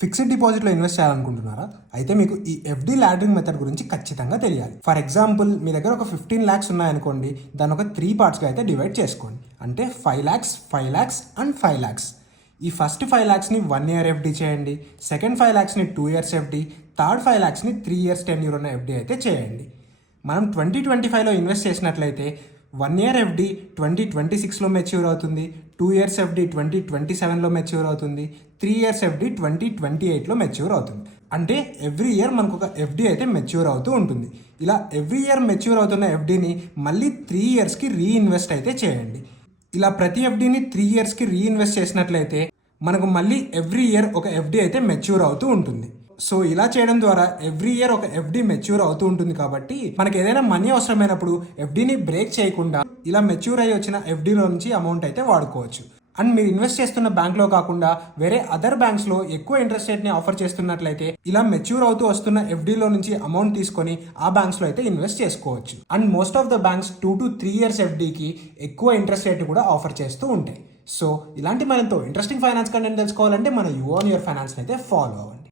Fixed డిపాజిట్లో invest చేయాలనుకుంటున్నారా? అయితే మీకు ఈ ఎఫ్డి లాడరింగ్ మెథడ్ గురించి ఖచ్చితంగా తెలియాలి. ఫర్ ఎగ్జాంపుల్ మీ దగ్గర ఒక 15 lakhs ఉన్నాయనుకోండి, దాన్ని ఒక 3 partsగా అయితే డివైడ్ చేసుకోండి. అంటే 5 lakhs, 5 lakhs అండ్ 5 lakhs. ఈ ఫస్ట్ 5 lakhsని 1 year ఎఫ్డి చేయండి, second 5 lakhsని 2 years FD, third 5 lakhsని 3 years tenure ఉన్న ఎఫ్డి అయితే చేయండి. మనం 2025లో ఇన్వెస్ట్ చేసినట్లయితే 1 year ఎఫ్డి 2026లో మెచ్యూర్ అవుతుంది, 2 years ఎఫ్డి 2027లో మెచ్యూర్ అవుతుంది, 3 years ఎఫ్డి 2028లో మెచ్యూర్ అవుతుంది. అంటే ఎవ్రీ ఇయర్ మనకు ఒక ఎఫ్డి అయితే మెచ్యూర్ అవుతూ ఉంటుంది. ఇలా ఎవ్రీ ఇయర్ మెచ్యూర్ అవుతున్న ఎఫ్డిని మళ్ళీ 3 yearsకి రీఇన్వెస్ట్ అయితే చేయండి. ఇలా ప్రతి ఎఫ్డిని 3 yearsకి రీఇన్వెస్ట్ చేసినట్లయితే మనకు మళ్ళీ ఎవ్రీ ఇయర్ ఒక ఎఫ్డి అయితే మెచ్యూర్ అవుతూ ఉంటుంది. సో ఇలా చేయడం ద్వారా ఎవ్రీ ఇయర్ ఒక ఎఫ్డి మెచ్యూర్ అవుతూ ఉంటుంది. కాబట్టి మనకి ఏదైనా మనీ అవసరమైనప్పుడు ఎఫ్డిని బ్రేక్ చేయకుండా ఇలా మెచ్యూర్ అయ్యి వచ్చిన ఎఫ్డిలో నుంచి అమౌంట్ అయితే వాడుకోవచ్చు. అండ్ మీరు ఇన్వెస్ట్ చేస్తున్న బ్యాంక్లో కాకుండా వేరే అదర్ బ్యాంక్స్లో ఎక్కువ ఇంట్రెస్ట్ రేట్ని ఆఫర్ చేస్తున్నట్లయితే ఇలా మెచ్యూర్ అవుతూ వస్తున్న ఎఫ్డిలో నుంచి అమౌంట్ తీసుకొని ఆ బ్యాంక్స్లో అయితే ఇన్వెస్ట్ చేసుకోవచ్చు. And most of the banks 2 to 3 years ఎఫ్డికి ఎక్కువ ఇంట్రెస్ట్ రేట్ కూడా ఆఫర్ చేస్తూ ఉంటాయి. సో ఇలాంటి మరింత ఇంట్రెస్టింగ్ ఫైనాన్స్ కంటెంట్ తెలుసుకోవాలంటే మన యూ ఆన్ యువర్ ఫైనాన్స్ అయితే ఫాలో అవ్వండి.